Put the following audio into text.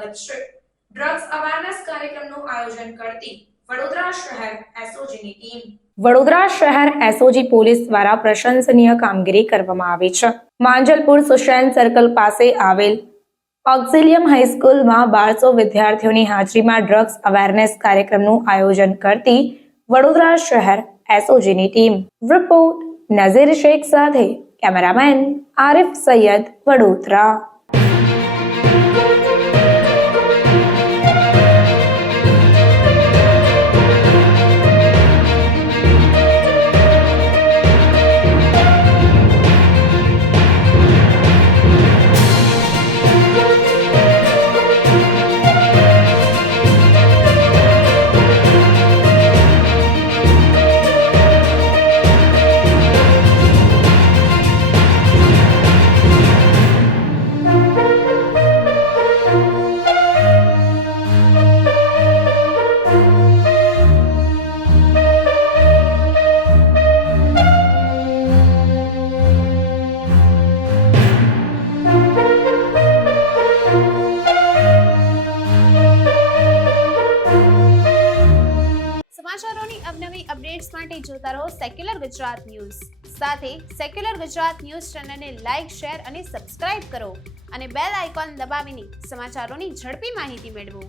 સ્વાગત છે. Drugs awareness કાર્યક્રમનું આયોજન કરતી વડોદરા શહેર એસઓજીની ટીમ. વડોદરા શહેર એસઓજી પોલીસ દ્વારા પ્રશંસનીય કામગીરી કરવામાં આવી છે. માંજલપુર સુશેન સર્કલ પાસે આવેલ ઓક્ઝિલિયમ હાઈસ્કૂલમાં 1200 વિદ્યાર્થીઓની હાજરીમાં ડ્રગ્સ અવેરનેસ કાર્યક્રમનું આયોજન કરતી વડોદરા શહેર એસઓજીની ટીમ. રિપોર્ટ નઝીર શેખ સાથે કેમેરામેન આરિફ સૈયદ, વડોદરા. સમાચારોની અવનવી અપડેટ્સ માટે જોતા રહો સેક્યુલર ગુજરાત ન્યૂઝ. સાથે સેક્યુલર ગુજરાત ન્યૂઝ ચેનલને લાઇક, શેર અને સબસ્ક્રાઇબ કરો અને બેલ આઇકોન દબાવીને સમાચારોની ઝડપી માહિતી મેળવો.